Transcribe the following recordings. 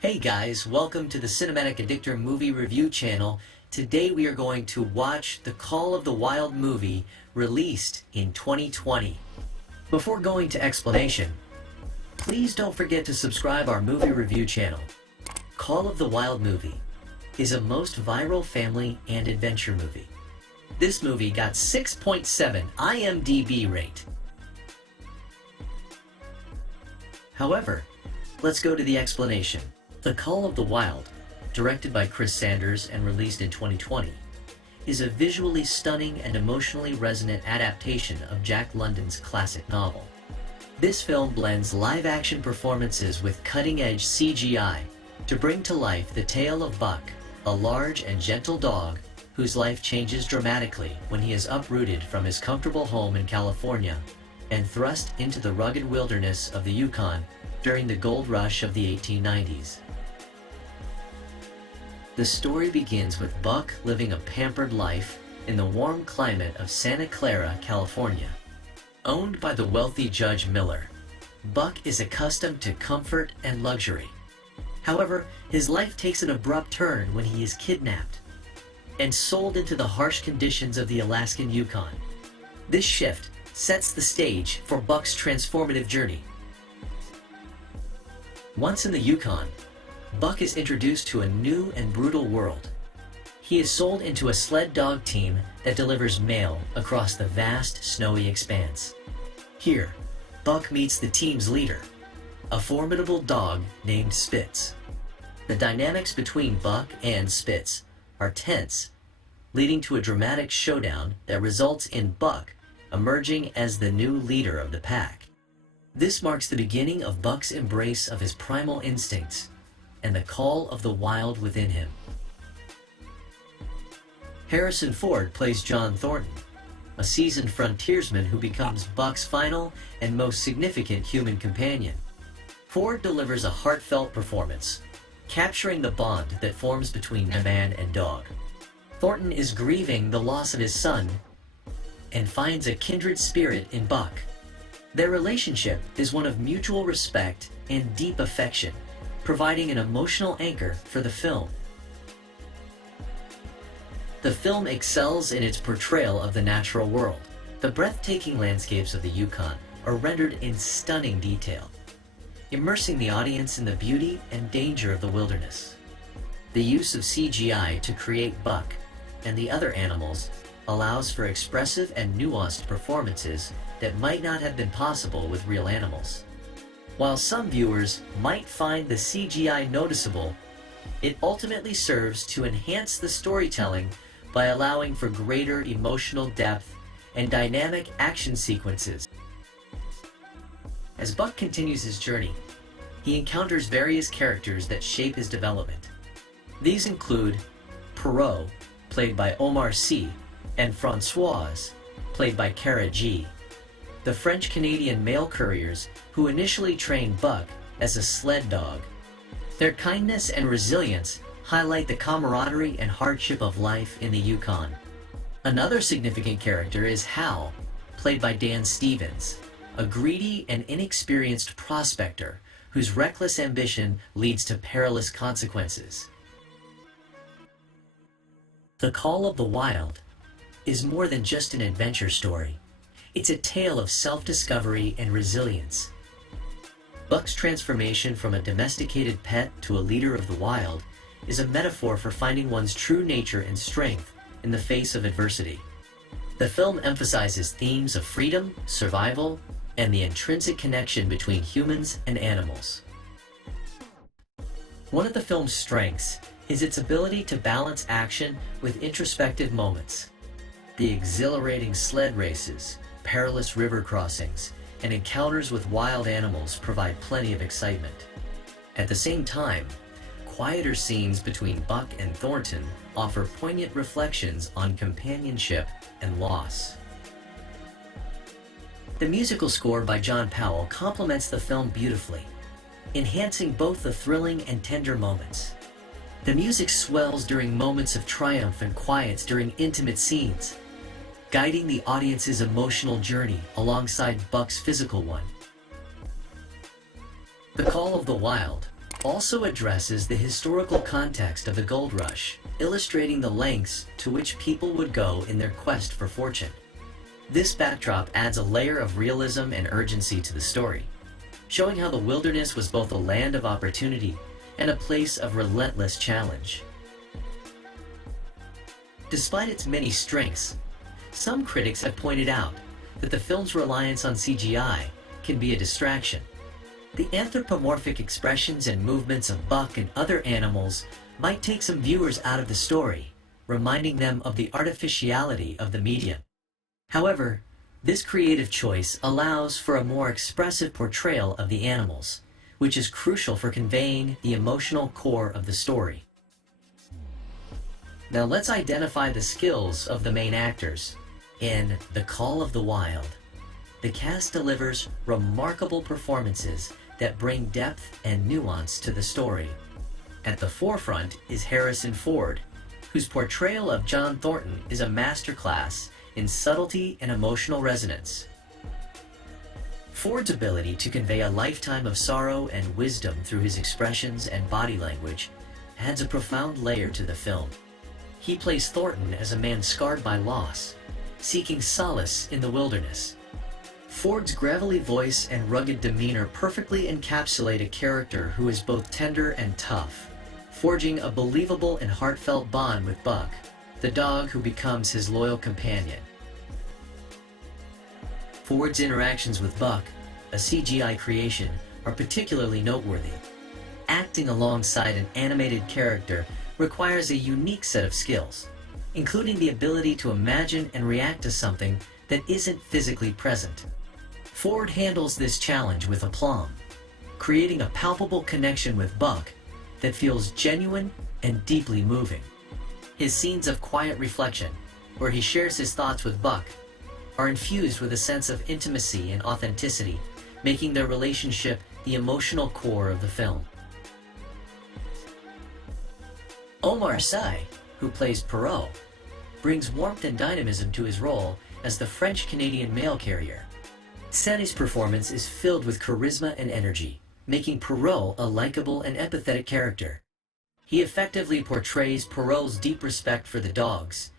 Hey guys, welcome to the Cinematic Addictor Movie Review channel. Today we are going to watch the Call of the Wild movie, released in 2020. Before going to explanation, please don't forget to subscribe our movie review channel. Call of the Wild movie is a most viral family and adventure movie. This movie got 6.7 IMDb rate. However, let's go to the explanation. The Call of the Wild, directed by Chris Sanders and released in 2020, is a visually stunning and emotionally resonant adaptation of Jack London's classic novel. This film blends live-action performances with cutting-edge CGI to bring to life the tale of Buck, a large and gentle dog whose life changes dramatically when he is uprooted from his comfortable home in California and thrust into the rugged wilderness of the Yukon during the gold rush of the 1890s. The story begins with Buck living a pampered life in the warm climate of Santa Clara, California. Owned by the wealthy Judge Miller, Buck is accustomed to comfort and luxury. However, his life takes an abrupt turn when he is kidnapped and sold into the harsh conditions of the Alaskan Yukon. This shift sets the stage for Buck's transformative journey. Once in the Yukon, Buck is introduced to a new and brutal world. He is sold into a sled dog team that delivers mail across the vast, snowy expanse. Here, Buck meets the team's leader, a formidable dog named Spitz. The dynamics between Buck and Spitz are tense, leading to a dramatic showdown that results in Buck emerging as the new leader of the pack. This marks the beginning of Buck's embrace of his primal instincts and the call of the wild within him. Harrison Ford plays John Thornton, a seasoned frontiersman who becomes Buck's final and most significant human companion. Ford delivers a heartfelt performance, capturing the bond that forms between a man and dog. Thornton is grieving the loss of his son and finds a kindred spirit in Buck. Their relationship is one of mutual respect and deep affection, providing an emotional anchor for the film. The film excels in its portrayal of the natural world. The breathtaking landscapes of the Yukon are rendered in stunning detail, immersing the audience in the beauty and danger of the wilderness. The use of CGI to create Buck and the other animals allows for expressive and nuanced performances that might not have been possible with real animals. While some viewers might find the CGI noticeable, it ultimately serves to enhance the storytelling by allowing for greater emotional depth and dynamic action sequences. As Buck continues his journey, he encounters various characters that shape his development. These include Perrault, played by Omar Sy, and Françoise, played by Cara G., the French-Canadian mail couriers who initially trained Buck as a sled dog. Their kindness and resilience highlight the camaraderie and hardship of life in the Yukon. Another significant character is Hal, played by Dan Stevens, a greedy and inexperienced prospector whose reckless ambition leads to perilous consequences. The Call of the Wild is more than just an adventure story. It's a tale of self-discovery and resilience. Buck's transformation from a domesticated pet to a leader of the wild is a metaphor for finding one's true nature and strength in the face of adversity. The film emphasizes themes of freedom, survival, and the intrinsic connection between humans and animals. One of the film's strengths is its ability to balance action with introspective moments. The exhilarating sled races, perilous river crossings, and encounters with wild animals provide plenty of excitement. At the same time, quieter scenes between Buck and Thornton offer poignant reflections on companionship and loss. The musical score by John Powell complements the film beautifully, enhancing both the thrilling and tender moments. The music swells during moments of triumph and quiets during intimate scenes. guiding the audience's emotional journey alongside Buck's physical one. The Call of the Wild also addresses the historical context of the gold rush, illustrating the lengths to which people would go in their quest for fortune. This backdrop adds a layer of realism and urgency to the story, showing how the wilderness was both a land of opportunity and a place of relentless challenge. Despite its many strengths, some critics have pointed out that the film's reliance on CGI can be a distraction. The anthropomorphic expressions and movements of Buck and other animals might take some viewers out of the story, reminding them of the artificiality of the medium. However, this creative choice allows for a more expressive portrayal of the animals, which is crucial for conveying the emotional core of the story. Now let's identify the skills of the main actors. In The Call of the Wild, the cast delivers remarkable performances that bring depth and nuance to the story. At the forefront is Harrison Ford, whose portrayal of John Thornton is a masterclass in subtlety and emotional resonance. Ford's ability to convey a lifetime of sorrow and wisdom through his expressions and body language adds a profound layer to the film. He plays Thornton as a man scarred by loss, seeking solace in the wilderness. Ford's gravelly voice and rugged demeanor perfectly encapsulate a character who is both tender and tough, forging a believable and heartfelt bond with Buck, the dog who becomes his loyal companion. Ford's interactions with Buck, a CGI creation, are particularly noteworthy. Acting alongside an animated character requires a unique set of skills, including the ability to imagine and react to something that isn't physically present. Ford handles this challenge with aplomb, creating a palpable connection with Buck that feels genuine and deeply moving. His scenes of quiet reflection, where he shares his thoughts with Buck, are infused with a sense of intimacy and authenticity, making their relationship the emotional core of the film. Omar Sy, who plays Perrault, brings warmth and dynamism to his role as the French-Canadian mail carrier. Say's performance is filled with charisma and energy, making Perrault a likable and empathetic character. He effectively portrays Perrault's deep respect for the dogs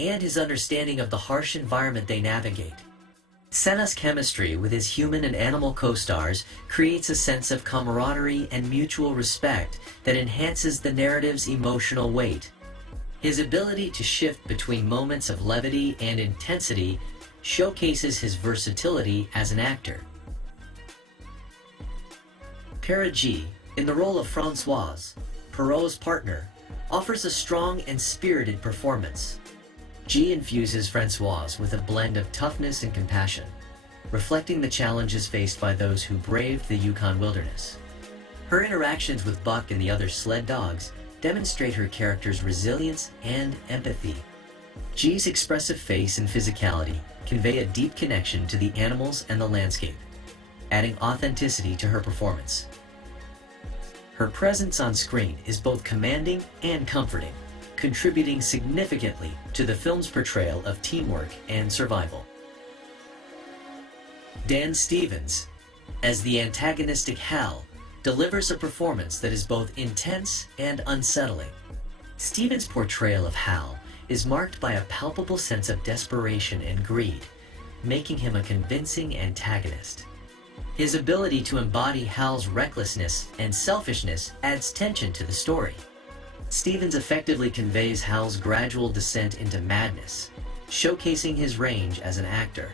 and his understanding of the harsh environment they navigate. Say's chemistry with his human and animal co-stars creates a sense of camaraderie and mutual respect that enhances the narrative's emotional weight. His ability to shift between moments of levity and intensity showcases his versatility as an actor. Cara G, in the role of Françoise, Perrault's partner, offers a strong and spirited performance. G infuses Françoise with a blend of toughness and compassion, reflecting the challenges faced by those who braved the Yukon wilderness. Her interactions with Buck and the other sled dogs demonstrate her character's resilience and empathy. G's expressive face and physicality convey a deep connection to the animals and the landscape, adding authenticity to her performance. Her presence on screen is both commanding and comforting, contributing significantly to the film's portrayal of teamwork and survival. Dan Stevens, as the antagonistic Hal, delivers a performance that is both intense and unsettling. Stevens' portrayal of Hal is marked by a palpable sense of desperation and greed, making him a convincing antagonist. His ability to embody Hal's recklessness and selfishness adds tension to the story. Stevens effectively conveys Hal's gradual descent into madness, showcasing his range as an actor.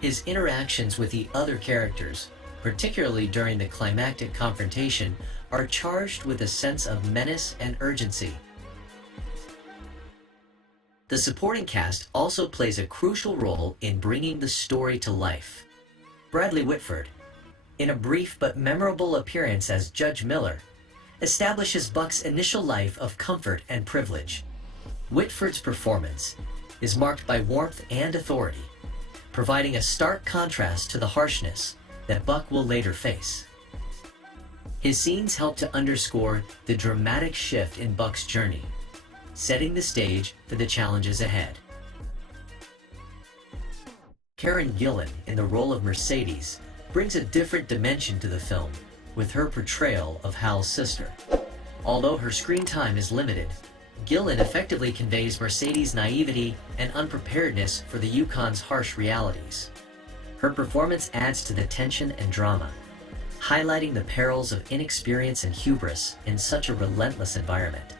His interactions with the other characters, particularly during the climactic confrontation, are charged with a sense of menace and urgency. The supporting cast also plays a crucial role in bringing the story to life. Bradley Whitford, in a brief but memorable appearance as Judge Miller, establishes Buck's initial life of comfort and privilege. Whitford's performance is marked by warmth and authority, providing a stark contrast to the harshness that Buck will later face. His scenes help to underscore the dramatic shift in Buck's journey, setting the stage for the challenges ahead. Karen Gillan, in the role of Mercedes, brings a different dimension to the film with her portrayal of Hal's sister. Although her screen time is limited, Gillan effectively conveys Mercedes' naivety and unpreparedness for the Yukon's harsh realities. Her performance adds to the tension and drama, highlighting the perils of inexperience and hubris in such a relentless environment.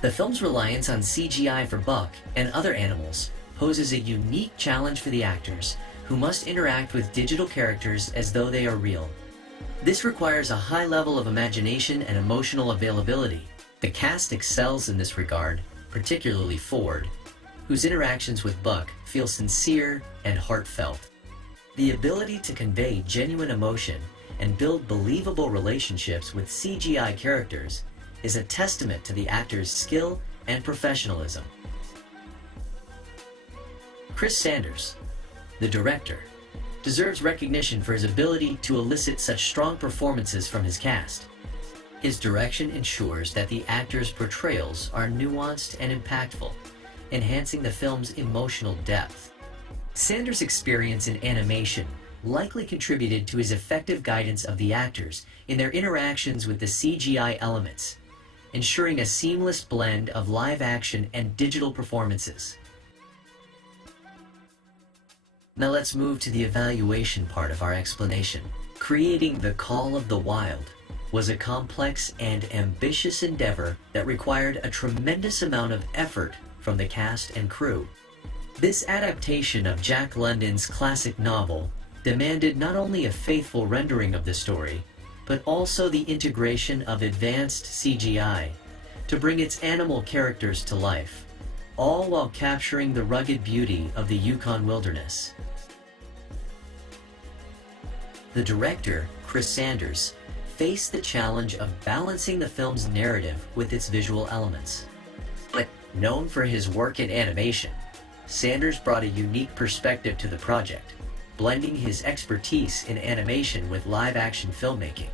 The film's reliance on CGI for Buck and other animals poses a unique challenge for the actors, who must interact with digital characters as though they are real. This requires a high level of imagination and emotional availability. The cast excels in this regard, particularly Ford, whose interactions with Buck feel sincere and heartfelt. The ability to convey genuine emotion and build believable relationships with CGI characters is a testament to the actor's skill and professionalism. Chris Sanders, the director, deserves recognition for his ability to elicit such strong performances from his cast. His direction ensures that the actors' portrayals are nuanced and impactful, enhancing the film's emotional depth. Sanders' experience in animation likely contributed to his effective guidance of the actors in their interactions with the CGI elements, ensuring a seamless blend of live action and digital performances. Now let's move to the evaluation part of our explanation. Creating The Call of the Wild was a complex and ambitious endeavor that required a tremendous amount of effort from the cast and crew. This adaptation of Jack London's classic novel demanded not only a faithful rendering of the story, but also the integration of advanced CGI to bring its animal characters to life, all while capturing the rugged beauty of the Yukon wilderness. The director, Chris Sanders, faced the challenge of balancing the film's narrative with its visual elements. But known for his work in animation, Sanders brought a unique perspective to the project, blending his expertise in animation with live-action filmmaking.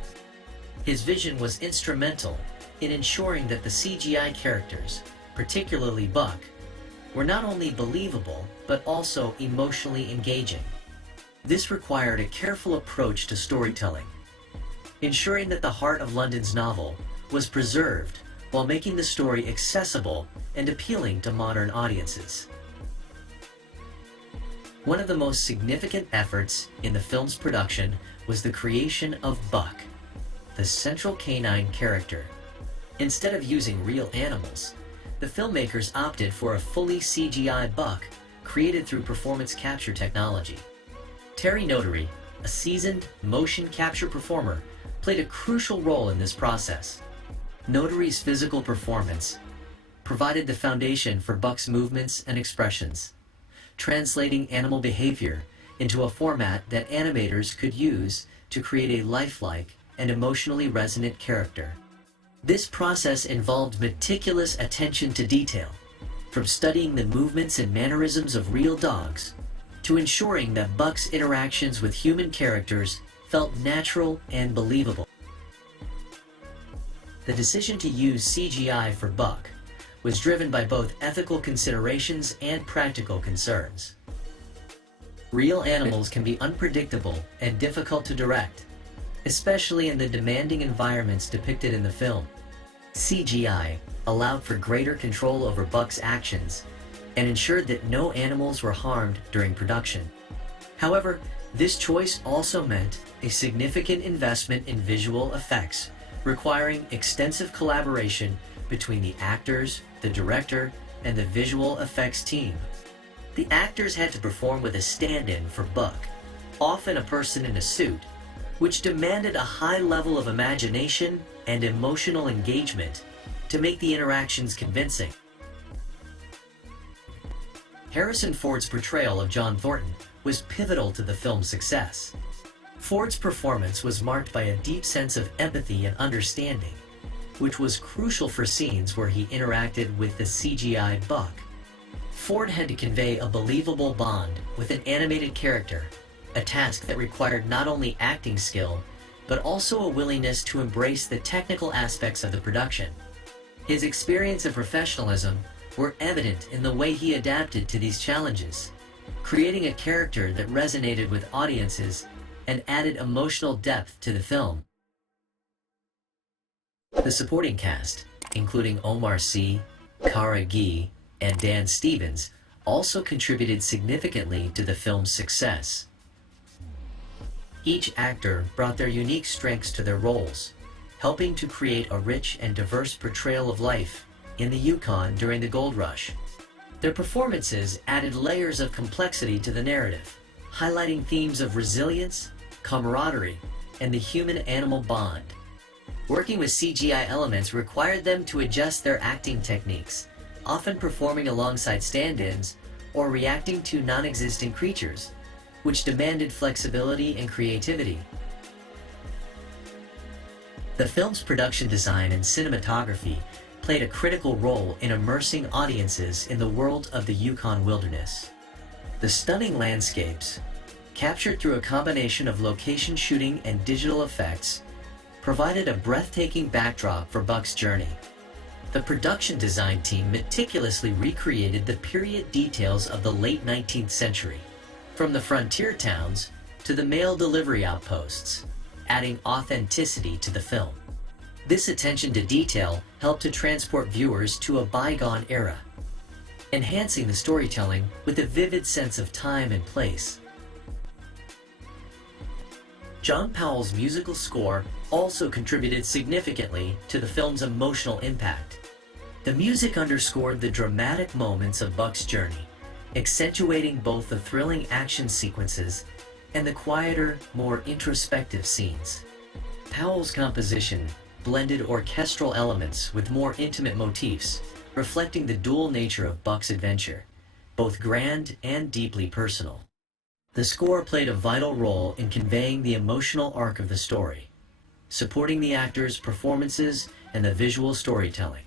His vision was instrumental in ensuring that the CGI characters, particularly Buck, were not only believable, but also emotionally engaging. This required a careful approach to storytelling, ensuring that the heart of London's novel was preserved while making the story accessible and appealing to modern audiences. One of the most significant efforts in the film's production was the creation of Buck, the central canine character. Instead of using real animals, the filmmakers opted for a fully CGI Buck created through performance capture technology. Terry Notary, a seasoned motion capture performer, played a crucial role in this process. Notary's physical performance provided the foundation for Buck's movements and expressions, translating animal behavior into a format that animators could use to create a lifelike and emotionally resonant character. This process involved meticulous attention to detail, from studying the movements and mannerisms of real dogs to ensuring that Buck's interactions with human characters felt natural and believable. The decision to use CGI for Buck was driven by both ethical considerations and practical concerns. Real animals can be unpredictable and difficult to direct, especially in the demanding environments depicted in the film. CGI allowed for greater control over Buck's actions and ensured that no animals were harmed during production. However, this choice also meant a significant investment in visual effects, requiring extensive collaboration between the actors, the director, and the visual effects team. The actors had to perform with a stand-in for Buck, often a person in a suit, which demanded a high level of imagination and emotional engagement to make the interactions convincing. Harrison Ford's portrayal of John Thornton was pivotal to the film's success. Ford's performance was marked by a deep sense of empathy and understanding, which was crucial for scenes where he interacted with the CGI Buck. Ford had to convey a believable bond with an animated character, a task that required not only acting skill, but also a willingness to embrace the technical aspects of the production. His experience and professionalism were evident in the way he adapted to these challenges, creating a character that resonated with audiences and added emotional depth to the film. The supporting cast, including Omar Sy, Kara Gee, and Dan Stevens, also contributed significantly to the film's success. Each actor brought their unique strengths to their roles, helping to create a rich and diverse portrayal of life in the Yukon during the gold rush. Their performances added layers of complexity to the narrative, highlighting themes of resilience, camaraderie, and the human-animal bond. Working with CGI elements required them to adjust their acting techniques, often performing alongside stand-ins or reacting to non-existent creatures, which demanded flexibility and creativity. The film's production design and cinematography played a critical role in immersing audiences in the world of the Yukon wilderness. The stunning landscapes, captured through a combination of location shooting and digital effects, provided a breathtaking backdrop for Buck's journey. The production design team meticulously recreated the period details of the late 19th century, from the frontier towns to the mail delivery outposts, adding authenticity to the film. This attention to detail helped to transport viewers to a bygone era, enhancing the storytelling with a vivid sense of time and place. John Powell's musical score also contributed significantly to the film's emotional impact. The music underscored the dramatic moments of Buck's journey, accentuating both the thrilling action sequences and the quieter, more introspective scenes. Powell's composition blended orchestral elements with more intimate motifs, reflecting the dual nature of Buck's adventure, both grand and deeply personal. The score played a vital role in conveying the emotional arc of the story, supporting the actors' performances and the visual storytelling.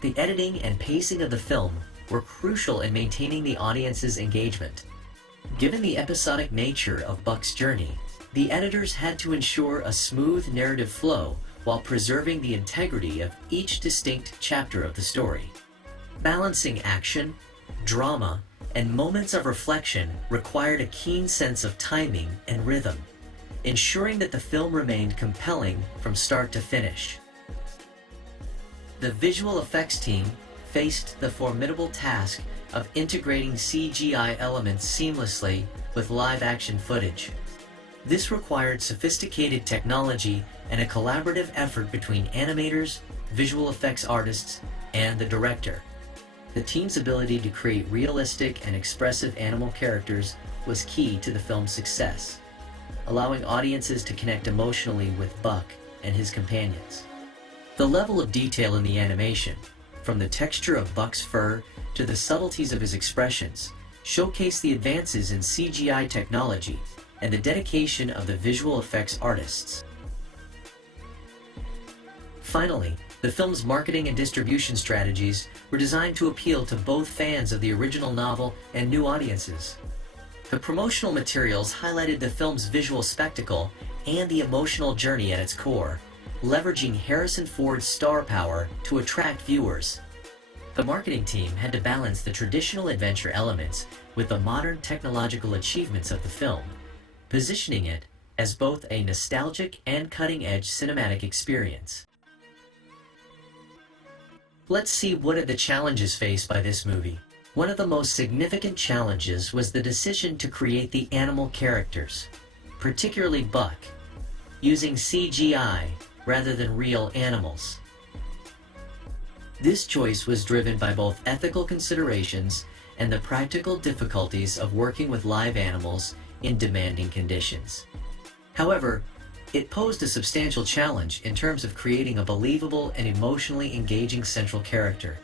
The editing and pacing of the film were crucial in maintaining the audience's engagement. Given the episodic nature of Buck's journey, the editors had to ensure a smooth narrative flow while preserving the integrity of each distinct chapter of the story. Balancing action, drama, and moments of reflection required a keen sense of timing and rhythm, ensuring that the film remained compelling from start to finish. The visual effects team faced the formidable task of integrating CGI elements seamlessly with live-action footage. This required sophisticated technology and a collaborative effort between animators, visual effects artists, and the director. The team's ability to create realistic and expressive animal characters was key to the film's success, allowing audiences to connect emotionally with Buck and his companions. The level of detail in the animation, from the texture of Buck's fur to the subtleties of his expressions, showcased the advances in CGI technology and the dedication of the visual effects artists. Finally, the film's marketing and distribution strategies were designed to appeal to both fans of the original novel and new audiences. The promotional materials highlighted the film's visual spectacle and the emotional journey at its core, leveraging Harrison Ford's star power to attract viewers. The marketing team had to balance the traditional adventure elements with the modern technological achievements of the film, positioning it as both a nostalgic and cutting-edge cinematic experience. Let's see what are the challenges faced by this movie. One of the most significant challenges was the decision to create the animal characters, particularly Buck, using CGI rather than real animals. This choice was driven by both ethical considerations and the practical difficulties of working with live animals in demanding conditions. However, it posed a substantial challenge in terms of creating a believable and emotionally engaging central character.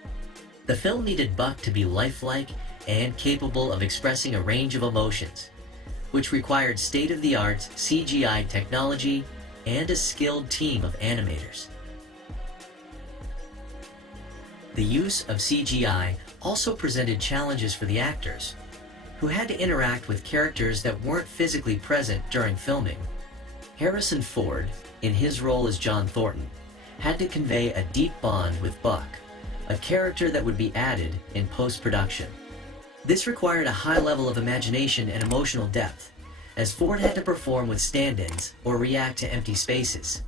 The film needed Buck to be lifelike and capable of expressing a range of emotions, which required state-of-the-art CGI technology and a skilled team of animators. The use of CGI also presented challenges for the actors, who had to interact with characters that weren't physically present during filming. Harrison Ford, in his role as John Thornton, had to convey a deep bond with Buck, a character that would be added in post-production. This required a high level of imagination and emotional depth, as Ford had to perform with stand-ins or react to empty spaces.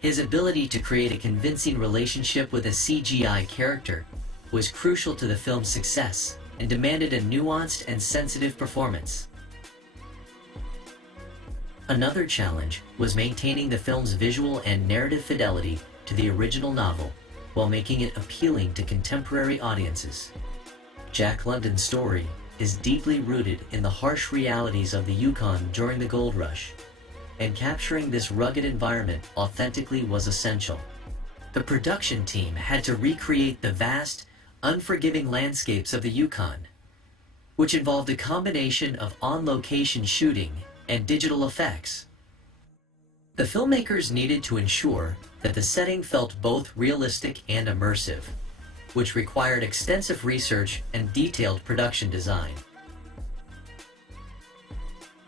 His ability to create a convincing relationship with a CGI character was crucial to the film's success and demanded a nuanced and sensitive performance. Another challenge was maintaining the film's visual and narrative fidelity to the original novel while making it appealing to contemporary audiences. Jack London's story is deeply rooted in the harsh realities of the Yukon during the gold rush, and capturing this rugged environment authentically was essential. The production team had to recreate the vast, unforgiving landscapes of the Yukon, which involved a combination of on-location shooting and digital effects. The filmmakers needed to ensure that the setting felt both realistic and immersive, which required extensive research and detailed production design.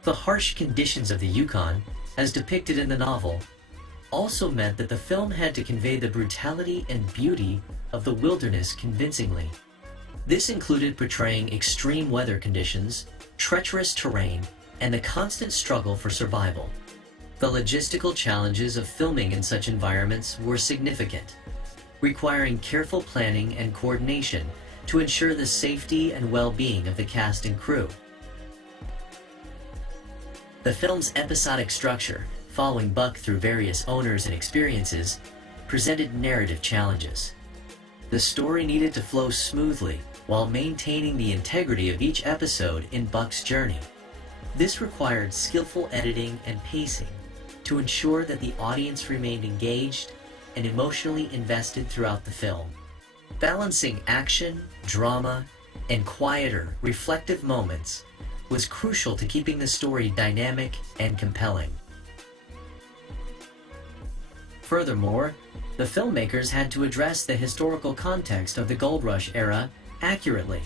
The harsh conditions of the Yukon, as depicted in the novel, also meant that the film had to convey the brutality and beauty of the wilderness convincingly. This included portraying extreme weather conditions, treacherous terrain, and the constant struggle for survival. The logistical challenges of filming in such environments were significant, requiring careful planning and coordination to ensure the safety and well-being of the cast and crew. The film's episodic structure, following Buck through various owners and experiences, presented narrative challenges. The story needed to flow smoothly while maintaining the integrity of each episode in Buck's journey. This required skillful editing and pacing to ensure that the audience remained engaged and emotionally invested throughout the film. Balancing action, drama, and quieter, reflective moments was crucial to keeping the story dynamic and compelling. Furthermore, the filmmakers had to address the historical context of the Gold Rush era accurately.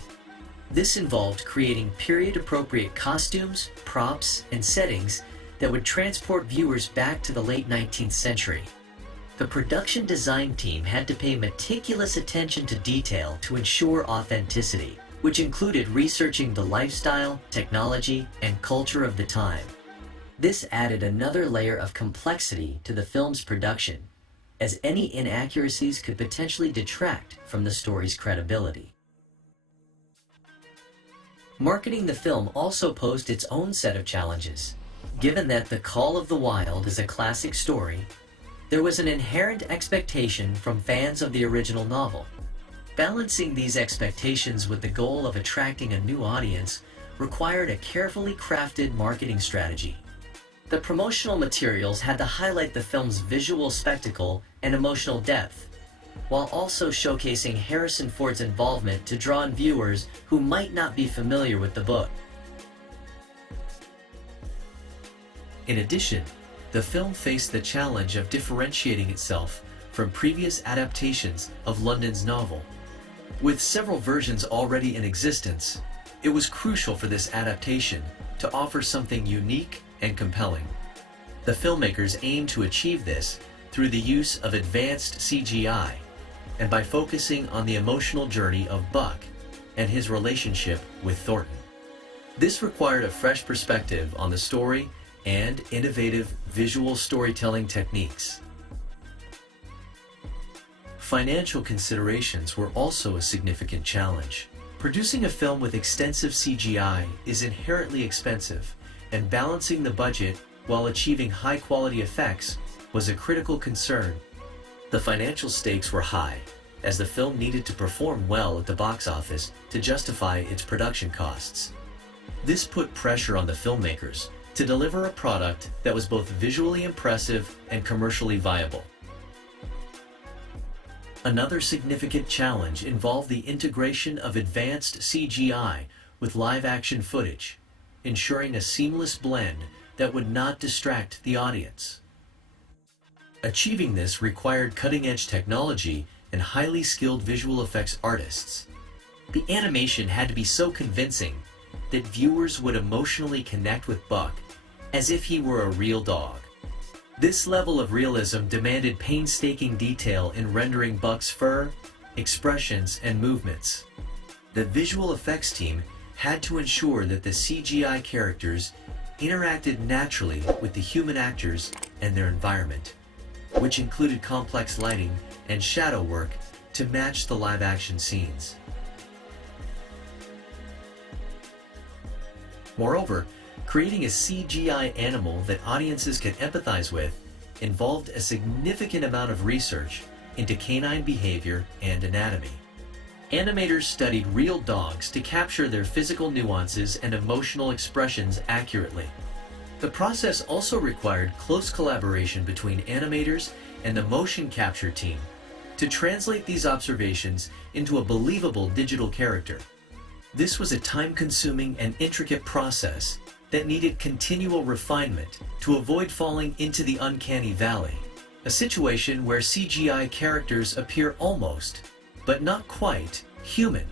This involved creating period-appropriate costumes, props, and settings that would transport viewers back to the late 19th century. The production design team had to pay meticulous attention to detail to ensure authenticity, which included researching the lifestyle, technology, and culture of the time. This added another layer of complexity to the film's production, as any inaccuracies could potentially detract from the story's credibility. Marketing the film also posed its own set of challenges. Given that The Call of the Wild is a classic story, there was an inherent expectation from fans of the original novel. Balancing these expectations with the goal of attracting a new audience required a carefully crafted marketing strategy. The promotional materials had to highlight the film's visual spectacle and emotional depth, while also showcasing Harrison Ford's involvement to draw in viewers who might not be familiar with the book. In addition, the film faced the challenge of differentiating itself from previous adaptations of London's novel. With several versions already in existence, it was crucial for this adaptation to offer something unique and compelling. The filmmakers aimed to achieve this through the use of advanced CGI and by focusing on the emotional journey of Buck and his relationship with Thornton. This required a fresh perspective on the story and innovative visual storytelling techniques. Financial considerations were also a significant challenge. Producing a film with extensive CGI is inherently expensive, and balancing the budget while achieving high-quality effects was a critical concern. The financial stakes were high, as the film needed to perform well at the box office to justify its production costs. This put pressure on the filmmakers to deliver a product that was both visually impressive and commercially viable. Another significant challenge involved the integration of advanced CGI with live-action footage, ensuring a seamless blend that would not distract the audience. Achieving this required cutting-edge technology and highly skilled visual effects artists. The animation had to be so convincing that viewers would emotionally connect with Buck as if he were a real dog. This level of realism demanded painstaking detail in rendering Buck's fur, expressions, and movements. The visual effects team had to ensure that the CGI characters interacted naturally with the human actors and their environment, which included complex lighting and shadow work to match the live-action scenes. Moreover, creating a CGI animal that audiences could empathize with involved a significant amount of research into canine behavior and anatomy. Animators studied real dogs to capture their physical nuances and emotional expressions accurately. The process also required close collaboration between animators and the motion capture team to translate these observations into a believable digital character. This was a time-consuming and intricate process that needed continual refinement to avoid falling into the uncanny valley, a situation where CGI characters appear almost, but not quite, human,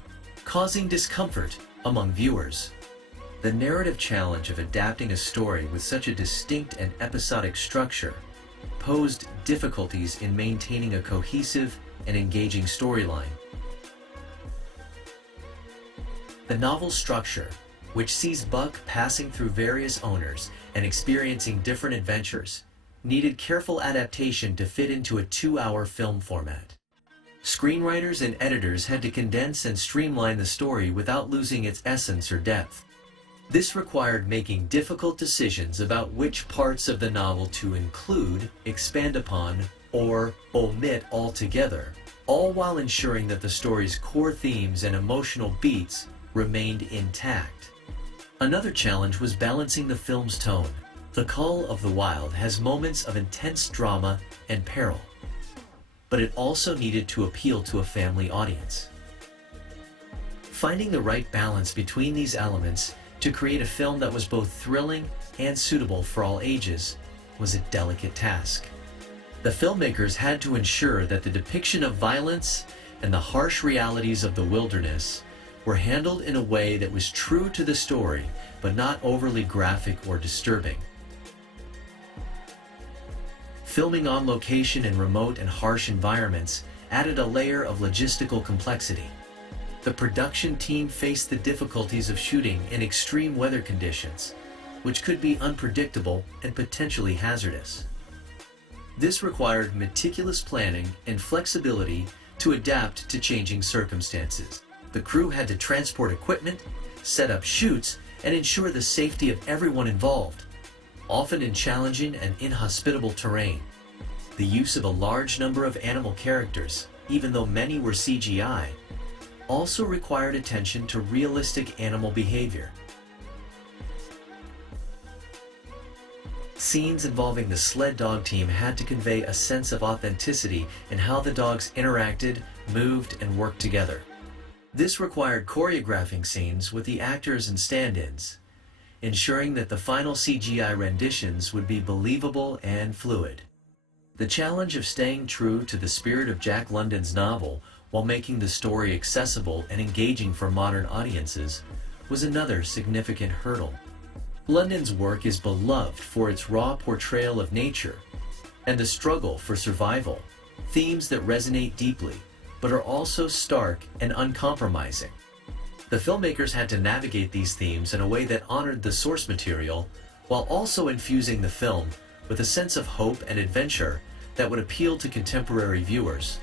causing discomfort among viewers. The narrative challenge of adapting a story with such a distinct and episodic structure posed difficulties in maintaining a cohesive and engaging storyline. The novel's structure, which sees Buck passing through various owners and experiencing different adventures, needed careful adaptation to fit into a 2-hour film format. Screenwriters and editors had to condense and streamline the story without losing its essence or depth. This required making difficult decisions about which parts of the novel to include, expand upon, or omit altogether, all while ensuring that the story's core themes and emotional beats remained intact. Another challenge was balancing the film's tone. The Call of the Wild has moments of intense drama and peril, but it also needed to appeal to a family audience. Finding the right balance between these elements to create a film that was both thrilling and suitable for all ages was a delicate task. The filmmakers had to ensure that the depiction of violence and the harsh realities of the wilderness were handled in a way that was true to the story, but not overly graphic or disturbing. Filming on location in remote and harsh environments added a layer of logistical complexity. The production team faced the difficulties of shooting in extreme weather conditions, which could be unpredictable and potentially hazardous. This required meticulous planning and flexibility to adapt to changing circumstances. The crew had to transport equipment, set up shoots, and ensure the safety of everyone involved, often in challenging and inhospitable terrain. The use of a large number of animal characters, even though many were CGI, also required attention to realistic animal behavior. Scenes involving the sled dog team had to convey a sense of authenticity in how the dogs interacted, moved, and worked together. This required choreographing scenes with the actors and stand-ins, ensuring that the final CGI renditions would be believable and fluid. The challenge of staying true to the spirit of Jack London's novel while making the story accessible and engaging for modern audiences was another significant hurdle. London's work is beloved for its raw portrayal of nature and the struggle for survival, themes that resonate deeply, but are also stark and uncompromising. The filmmakers had to navigate these themes in a way that honored the source material, while also infusing the film with a sense of hope and adventure that would appeal to contemporary viewers.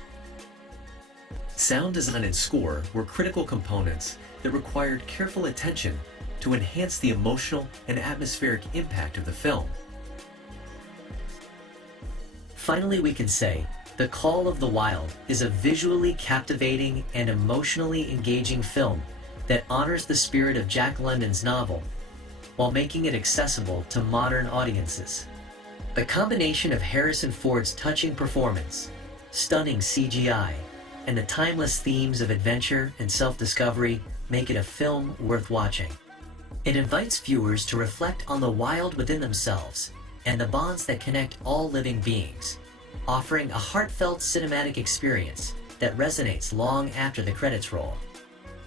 Sound design and score were critical components that required careful attention to enhance the emotional and atmospheric impact of the film. Finally, we can say, The Call of the Wild is a visually captivating and emotionally engaging film that honors the spirit of Jack London's novel, while making it accessible to modern audiences. The combination of Harrison Ford's touching performance, stunning CGI, and the timeless themes of adventure and self-discovery make it a film worth watching. It invites viewers to reflect on the wild within themselves and the bonds that connect all living beings, offering a heartfelt cinematic experience that resonates long after the credits roll.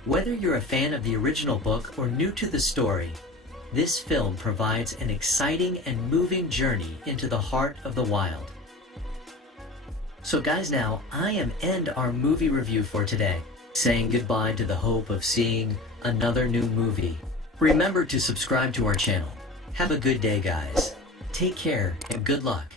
Whether you're a fan of the original book or new to the story, this film provides an exciting and moving journey into the heart of the wild. So guys, now I am end our movie review for today, saying goodbye to the hope of seeing another new movie. Remember to subscribe to our channel. Have a good day, guys. Take care and good luck.